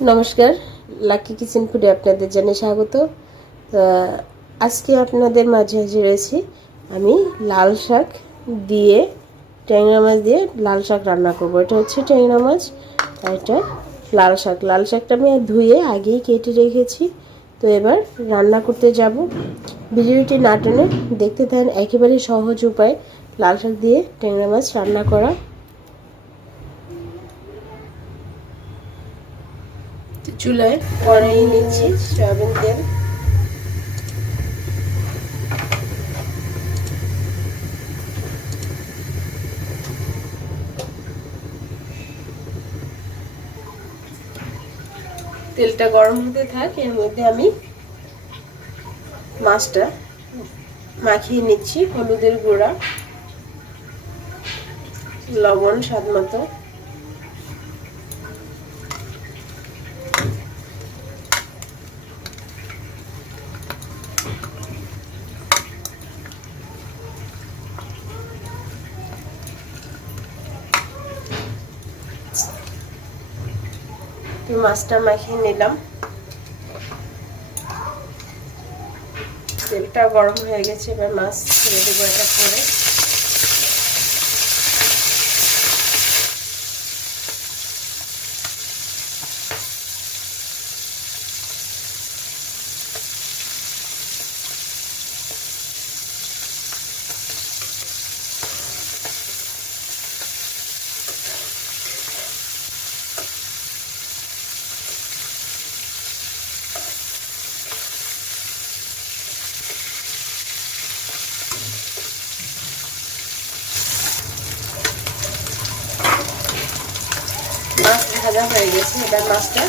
নমস্কার, lucky kitchen ফুডে আপনাদের জানাই স্বাগত। আজকে আপনাদের মাঝে রয়েছি আমি লাল শাক দিয়ে ট্যাংরা মাছ দিয়ে লাল শাক রান্না করব। এটা হচ্ছে ট্যাংরা মাছ আর এটা লাল শাক। লাল শাকটা আমি ধুয়ে আগেই কেটে রেখেছি। তো এবার রান্না করতে যাব। ভিডিওটি না টেনে দেখতে থাকেন, একেবারে সহজ উপায় লাল শাক দিয়ে ট্যাংরা মাছ রান্না করা। চুলায় কড়াই নিচ্ছি সয়াবিন তেল, তেলটা গরম হতে থাক। এর মধ্যে আমি মাছটা মাখিয়ে নিচ্ছি। হলুদের গুঁড়া, লবণ স্বাদ মতো, মাছটা মাখিয়ে নিলাম। তেলটা গরম হয়ে গেছে, এবার মাছ ছেড়ে দেবো এটা করে। মাছ ভাজা হয়ে গেছে, এবার মাছটা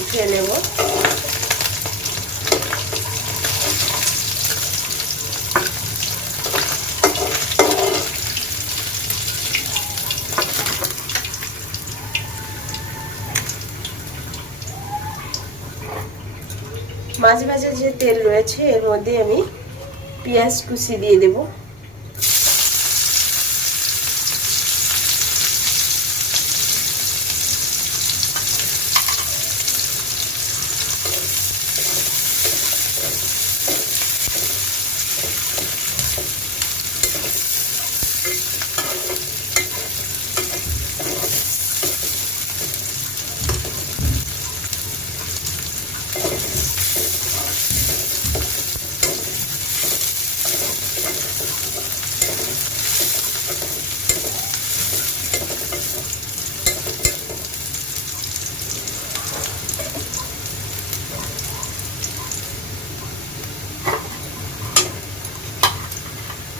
উঠিয়ে নেব। মাছ ভাজার যে তেল রয়েছে এর মধ্যে আমি পেঁয়াজ কুচি দিয়ে দেব।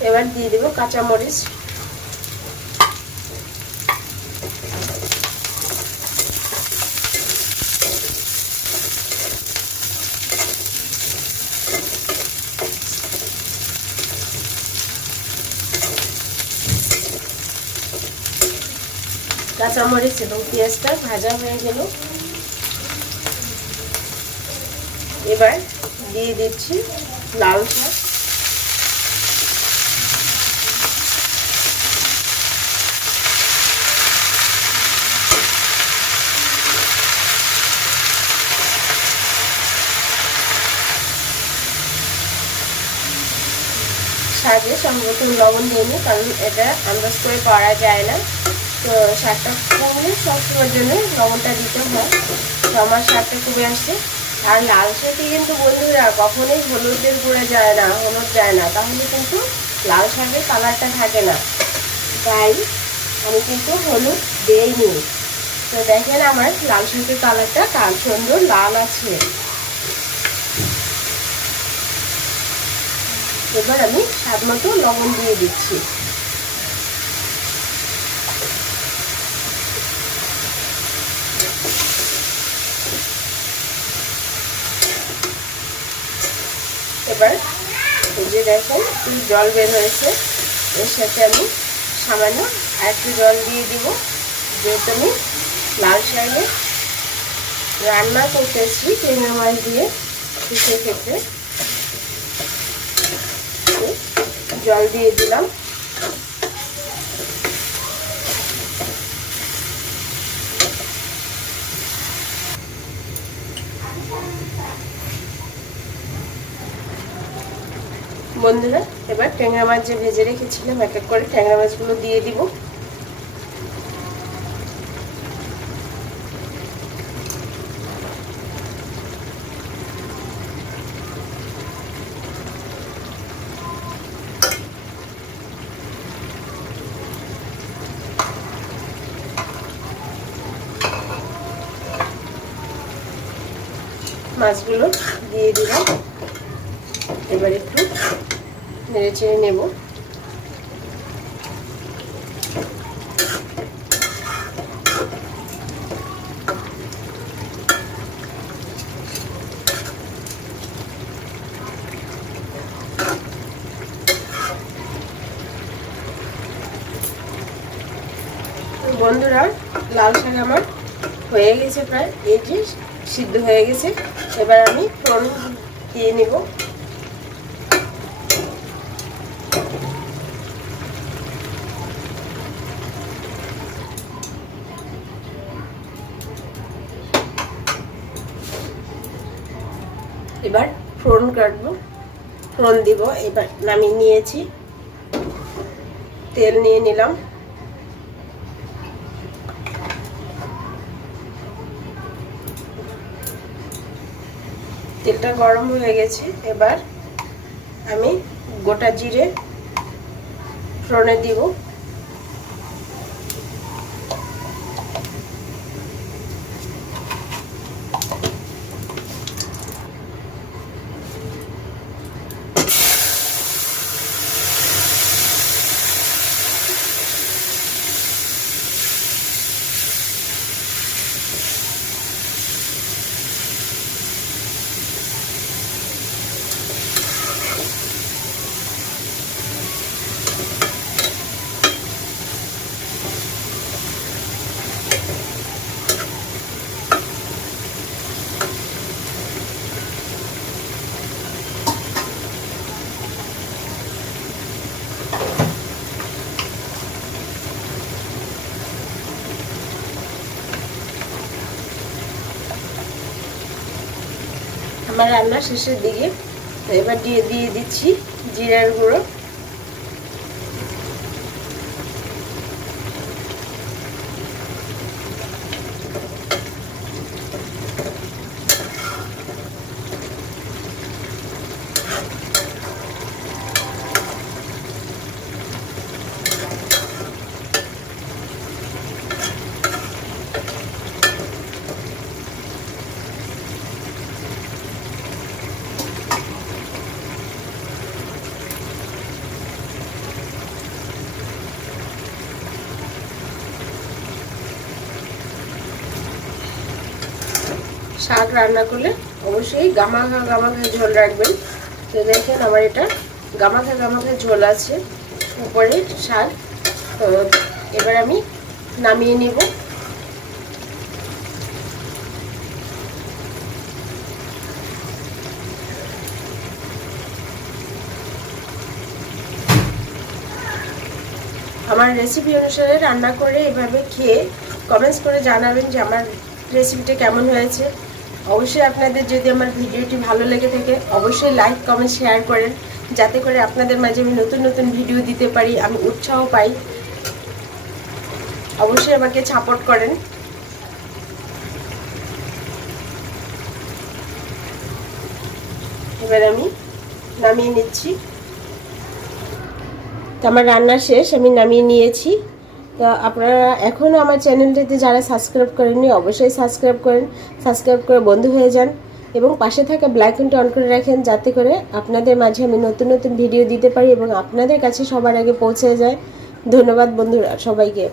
এবার দিয়ে দেব কাঁচামরিচ, কাঁচামরিচ এবং পেঁয়াজটা ভাজা হয়ে গেল। এবার দিয়ে দিচ্ছি লাল শাক। শাকে সম্ভবত লবণ দিইনি, কারণ এটা আন্দাজ করে পারা যায় না। তো শাকটা কমলে সবসময়ের জন্য লবণটা দিতে হয়। তো আমার শাকটা কমে আসছে। আর লাল শাকে কিন্তু বন্ধুরা কখনোই হলুদের গুঁড়া যায় না, হলুদ যায় না, তাহলে কিন্তু লাল শাকের কালারটা থাকে না। তাই আমি কিন্তু হলুদ দেইনি। তো দেখেন আমার লাল শাকের কালারটা কাল সুন্দর লাল আছে। এবার আমি স্বাদ মতো লবণ দিয়ে দিচ্ছি। এবার এই যে দেখেন জল বের হয়েছে, এর সাথে আমি সামান্য একটু জল দিয়ে দিব। যেহেতু আমি লাল শাকে রান্না করতেছি ট্যাংরা মাছ দিয়ে, সেক্ষেত্রে জল দিয়ে দিলাম। বন্ধুরা এবার ট্যাংরা মাছ যে ভেজে রেখেছিলাম এক এক করে ট্যাংরা মাছগুলো দিয়ে দিব। মাছগুলো দিয়ে দিলাম, এবার একটু নেড়ে চেড়ে নেব। বন্ধুরা লাল শাক আমার হয়ে গেছে প্রায়, এই যে সিদ্ধ হয়ে গেছে। এবার আমি ফোড়ন দিয়ে নেব। এবার ফোড়ন কাটবো, ফোড়ন দিব। এবার নামিয়ে নিয়েছি, তেল নিয়ে নিলাম। তেলটা গরম হয়ে গেছে, এবার আমি গোটা জিরে ফোড়নে দিব। আমার রান্না শেষের দিকে, এবার দিয়ে দিচ্ছি জিরার গুঁড়ো। শাক রান্না করলে অবশ্যই গামাখা ঝোল রাখবেন। তো দেখেন আমার এটা গামাখা ঝোল আছে, উপরে শাক। তো এবার আমি নামিয়ে নিব। আমার রেসিপি অনুসারে রান্না করে এভাবে খেয়ে কমেন্টস করে জানাবেন যে আমার রেসিপিটা কেমন হয়েছে। অবশ্যই আপনাদের যদি আমার ভিডিওটি ভালো লেগে থাকে অবশ্যই লাইক কমেন্ট শেয়ার করেন, যাতে করে আপনাদের মাঝে আমি নতুন নতুন ভিডিও দিতে পারি, আমি উৎসাহ পাই। অবশ্যই আমাকে সাপোর্ট করেন। এবার আমি নামিয়ে নিচ্ছি। তো আমার রান্না শেষ, আমি নামিয়ে নিয়েছি। তো আপনারা এখনও আমার চ্যানেলটিতে যারা সাবস্ক্রাইব করেননি অবশ্যই সাবস্ক্রাইব করেন, সাবস্ক্রাইব করে বন্ধু হয়ে যান এবং পাশে থাকা ব্ল্যাক আইকনটি অন করে রাখেন, যাতে করে আপনাদের মাঝে আমি নতুন নতুন ভিডিও দিতে পারি এবং আপনাদের কাছে সবার আগে পৌঁছে যায়। ধন্যবাদ বন্ধুরা সবাইকে।